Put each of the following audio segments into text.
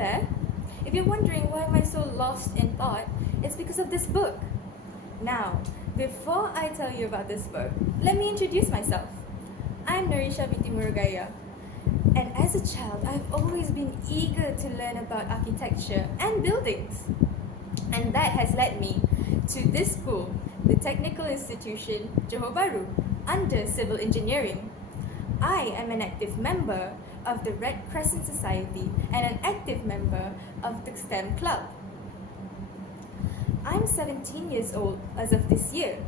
there. If you're wondering why am I so lost in thought, it's because of this book. Now, before I tell you about this book, let me introduce myself. I'm NORISHA BINTI MURUGAIAH, and as a child, I've always been eager to learn about architecture and buildings. And that has led me to this school, the Technical Institution Johor Bahru, under Civil Engineering. I am an active member of the Red Crescent Society and an active member of the STEM Club. I'm 17 years old as of this year.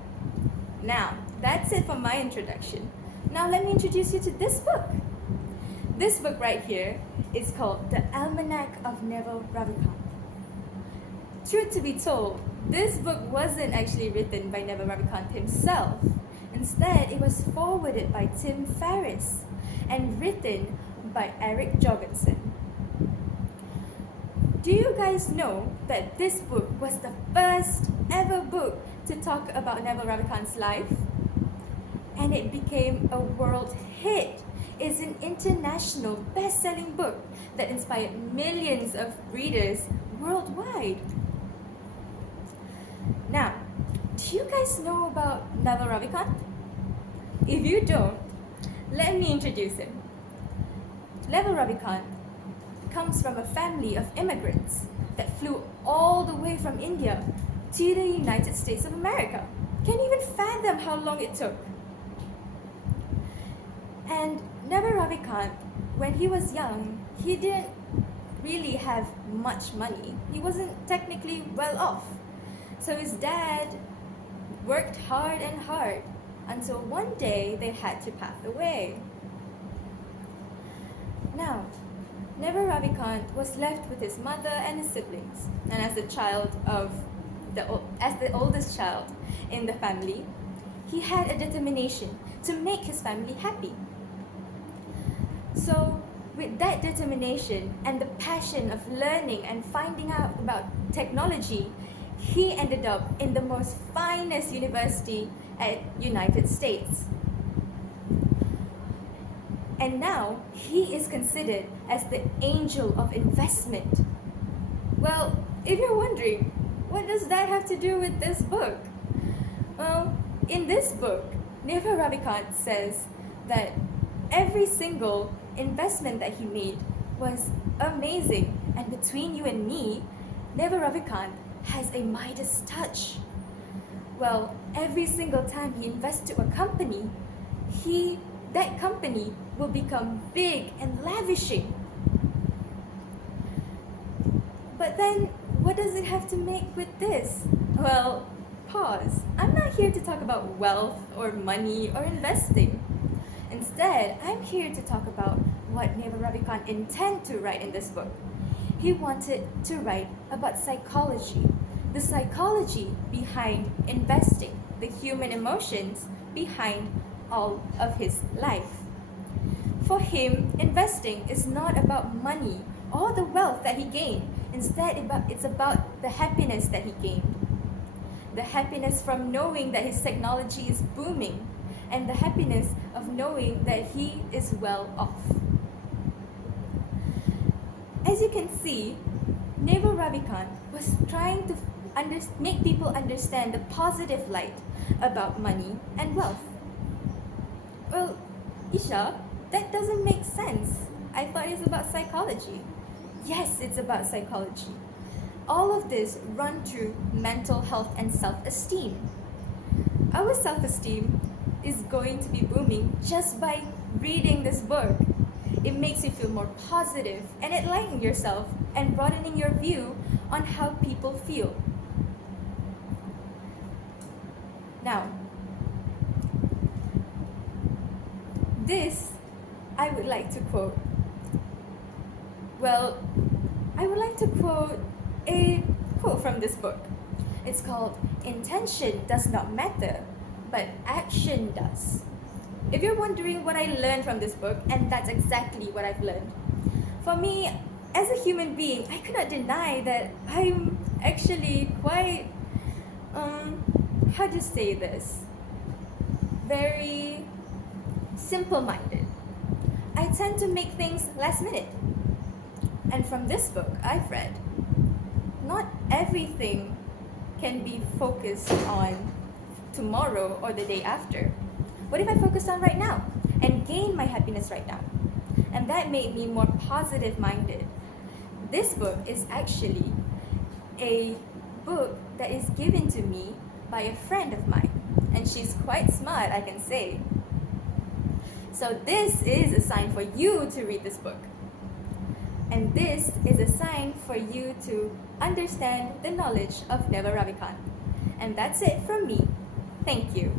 Now, that's it for my introduction. Now let me introduce you to this book. This book right here is called The Almanac of Neville Ravikant. Truth to be told, this book wasn't actually written by Neville Ravikant himself. Instead, it was forwarded by Tim Ferriss and written by Eric Jorgensen. Do you guys know that this book was the first ever book to talk about Neville Ravikant's life? And it became a world hit. It's an international best-selling book that inspired millions of readers worldwide. Now, do you guys know about Neville Ravikant? If you don't, let me introduce him. Neville Ravikant comes from a family of immigrants that flew all the way from India to the United States of America. Can't even fathom how long it took. And Neville Ravikant, when he was young, he didn't really have much money. He wasn't technically well off. So his dad worked hard and hard until one day they had to pass away. Now, Neville Ravikant was left with his mother and his siblings, and as the oldest child in the family, he had a determination to make his family happy. So, with that determination and the passion of learning and finding out about technology, he ended up in the most finest university at United States. And now, he is considered as the angel of investment. Well, if you're wondering, what does that have to do with this book? Well, in this book, Neville Ravikant says that every single investment that he made was amazing. And between you and me, Neville Ravikant has a Midas touch. Well, every single time he invests to a company, that company will become big and lavishing. But then, what does it have to make with this? Well, pause. I'm not here to talk about wealth or money or investing. Instead, I'm here to talk about what Neville Ravikant intended to write in this book. He wanted to write about psychology, the psychology behind investing, the human emotions behind all of his life. For him, investing is not about money or the wealth that he gained. Instead, it's about the happiness that he gained. The happiness from knowing that his technology is booming, and the happiness of knowing that he is well off. As you can see, Neville Ravikant was trying to make people understand the positive light about money and wealth. Well, Isha, that doesn't make sense. I thought it's about psychology. Yes, it's about psychology. All of this run through mental health and self-esteem. Our self-esteem is going to be booming just by reading this book. It makes you feel more positive and enlightening yourself and broadening your view on how people feel. Now, this I would like to quote. Well, I would like to quote a quote from this book. It's called, "Intention does not matter, but action does." If you're wondering what I learned from this book, and that's exactly what I've learned. For me, as a human being, I cannot deny that I'm actually quite, how do you say this? Very simple-minded. I tend to make things last minute. And from this book I've read, not everything can be focused on tomorrow or the day after. What if I focus on right now and gain my happiness right now? And that made me more positive minded. This book is actually a book that is given to me by a friend of mine, and she's quite smart, I can say. So this is a sign for you to read this book. And this is a sign for you to understand the knowledge of Neva Ravikant. And that's it from me. Thank you.